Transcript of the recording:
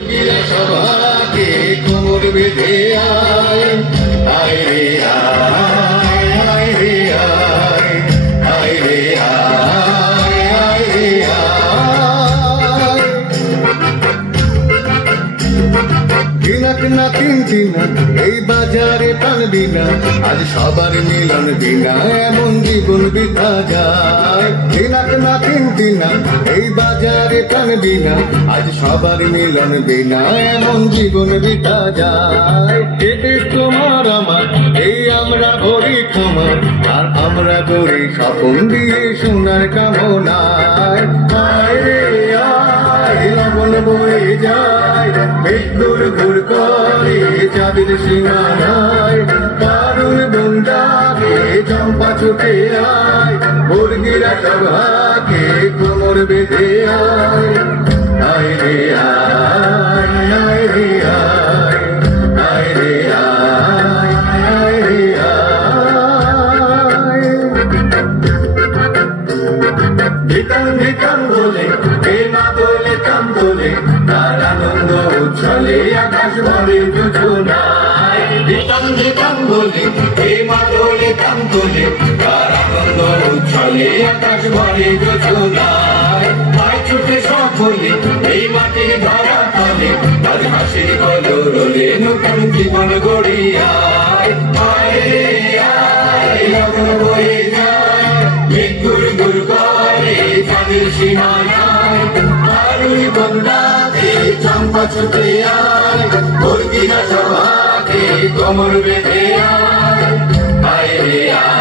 সভাকে কোমর বেঁধে আয় আয় রে আয় আয় রে আয় আয় রে আয় আয় রে আয় দিনাক না তিন দিনা এই বাজারে প্রাণ বিনা আজ সবার মিলন বিনা এমন জীবন বিতা যায় দিনাক না তিন দিনা এই বাজারে প্রাণ বিনা আজ সবার মিলন বিনা এমন জীবন বিতা যায় এতে তোমার আমার এই আমরা ভরি খামার আর আমরা করি স্বপন দিয়ে সোনার কামনায় আয় রে আয় লবণ বয়ে যায় মৃত্যুর ঘুর করে চাঁদের সীমানায় দারুণ বন্দাকে চম্পা ছুটে আয় মুরগিরা সভাকে কোমর বেঁধে আয় আয় রে আয় আয় রে আয় আয় রে আয় আয় রে আয় ধিকান ধিকান বলে কে না বলে কাম বলে তার আনন্দ উচ্ছলে আকাশ ভরে যোজনায় ধিকান ধিকান বলে কে মা বলে কাম বলে তার আনন্দ উচ্ছলে আকাশ ভরে যোজনায় পায় ছুটে সকলে এই মাটির ধরা তলে আজ হাসির কলরলে নতুন জীবন গড়িয়ায় আয় রে আয় লগন বয়ে যায় মৃত্যুর দূর করে চাঁদের সীমানায় আরুই বন্দাতে চম্পা ছুটে আয় মুরগিরা সভাকে কোমর বেঁধে আয় আয় রে আয়